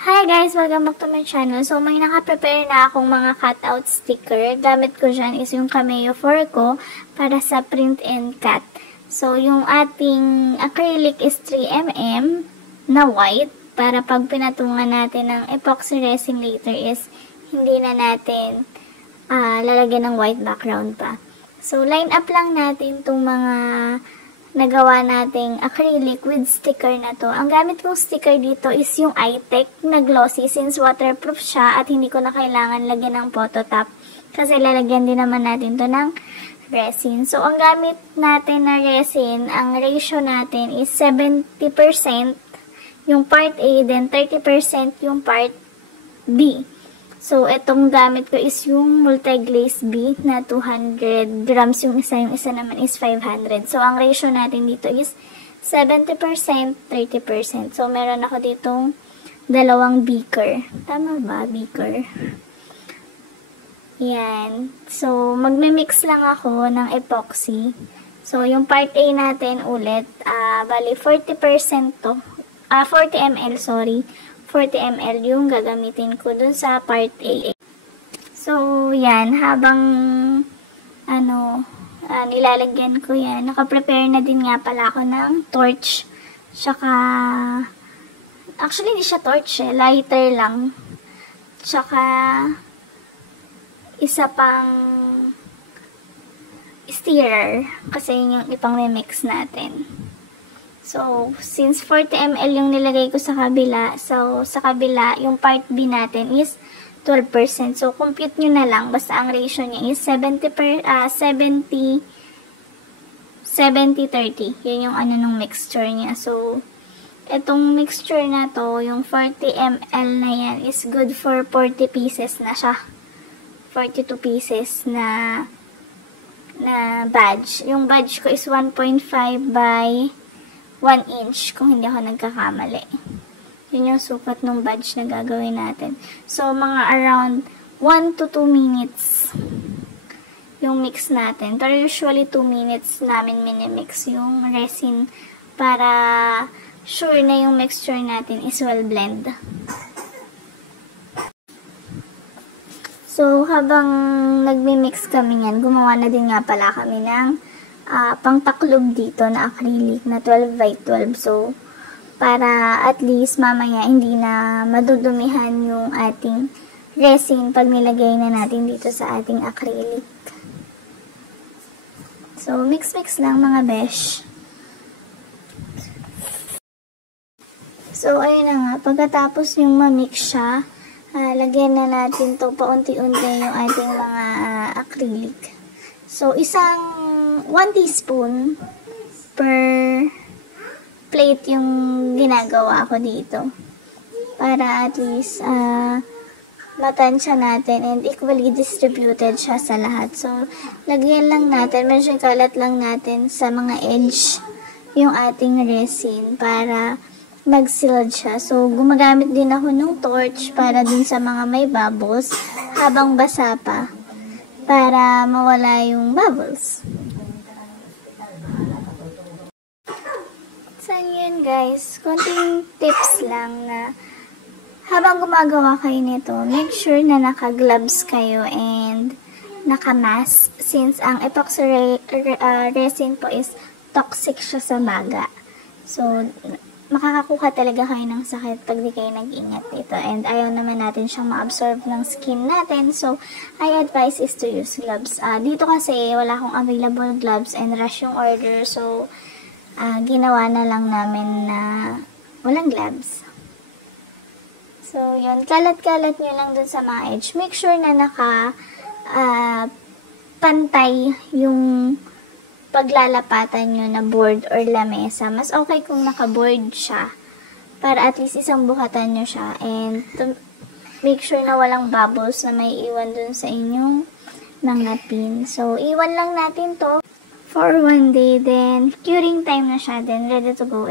Hi guys! Welcome back to my channel. So, may naka-prepare na akong mga cutout sticker. Gamit ko dyan is yung Cameo 4 ko para sa print and cut. So, yung ating acrylic is 3mm na white para pag pinatungan natin ng epoxy resin later is hindi na natin lalagyan ng white background pa. So, line up lang natin itong mga nagawa nating acrylic with sticker na to. Ang gamit kong sticker dito is yung iTech na glossy since waterproof siya at hindi ko na kailangan lagyan ng photo top kasi lalagyan din naman natin to ng resin. So, ang gamit natin na resin, ang ratio natin is 70% yung part A, then 30% yung part B. So, itong gamit ko is yung multi-glaze B na 200 grams yung isa naman is 500. So, ang ratio natin dito is 70%, 30%. So, meron ako ditong dalawang beaker. Tama ba? Beaker. Yan. So, magme-mix lang ako ng epoxy. So, yung part A natin ulit, bali 40% to. 40 ml, sorry. 40 ml yung gagamitin ko dun sa part A. So, yan. Habang, nilalagyan ko yan. Nakaprepare na din nga pala ako ng torch. Tsaka, actually, hindi siya torch eh. Lighter lang. Tsaka, isa pang stirrer. Kasi yun yung ipang-mix natin. So, since 40 ml yung nilagay ko sa kabila, so, sa kabila, yung part B natin is 12%. So, compute nyo na lang. Basta ang ratio niya is 70-30. Yun yung nung mixture niya. So, itong mixture na to, yung 40 ml na yan, is good for 40 pieces na siya. 42 pieces na badge. Yung badge ko is 1.5 by 1 inch kung hindi ako nagkakamali. Yun yung sukat ng badge na gagawin natin. So, mga around 1 to 2 minutes yung mix natin. Pero usually 2 minutes namin minimix yung resin para sure na yung mixture natin is well blend. So, habang nagmi-mix kami yan, gumawa na din nga pala kami ng pangtaklob dito na acrylic na 12 by 12. So, para at least mamaya hindi na madudumihan yung ating resin pag nilagay na natin dito sa ating acrylic. So, mix-mix lang mga besh. So, ayun na nga. Pagkatapos yung ma-mix siya, lagyan na natin to paunti-unti yung ating mga acrylic. So, 1 teaspoon per plate yung ginagawa ko dito. Para at least matansya natin and equally distributed siya sa lahat. So, lagyan lang natin, medyo kalat lang natin sa mga edge yung ating resin para mag-sealed siya. So, gumagamit din ako ng torch para dun sa mga may bubbles habang basa pa para mawala yung bubbles. So, yun guys, konting tips lang na habang gumagawa kayo nito, make sure na naka-gloves kayo and naka-mask since ang epoxy resin po is toxic siya sa baga. So, makakakuha talaga kayo ng sakit pag di kayo nag-ingat dito. And ayaw naman natin siyang ma-absorb ng skin natin. So, I advise is to use gloves. Dito kasi wala akong available gloves and rush yung order. So, ginawa na lang namin na walang gloves. So, yun. Kalat-kalat nyo lang dun sa mga edge. Make sure na pantay yung paglalapatan nyo na board or lamesa. Mas okay kung naka-board siya para at least isang buhatan nyo siya and to make sure na walang bubbles na may iwan dun sa inyong mga pin. So, iwan lang natin to for 1 day, then curing time na siya, then ready to go.